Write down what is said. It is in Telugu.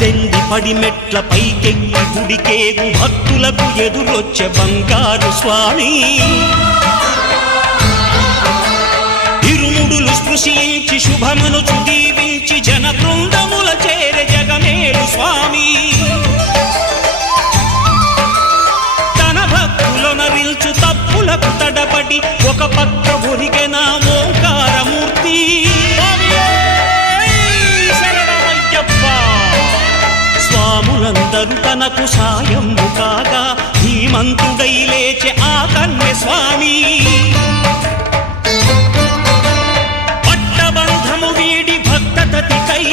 18 పడిమెట్ల పైకెక్కి గుడికేగు భక్తులకు ఎదురొచ్చే బంగారు స్వామి ఇరుముడులు స్పృశించి శుభమనుచు దీవించి జన బృందముల చేరే జగమేలు స్వామి తన భక్తులొనరిల్చు తప్పులకు తడబడి ఒక పక్క ఒరిగెన ఓంకారమూర్తి స్వాములందరూ తనకు సాయము కాగా ధీమంతుడై లేచే ఆ కన్య స్వామి పట్టబంధము వీడి భక్తతతికై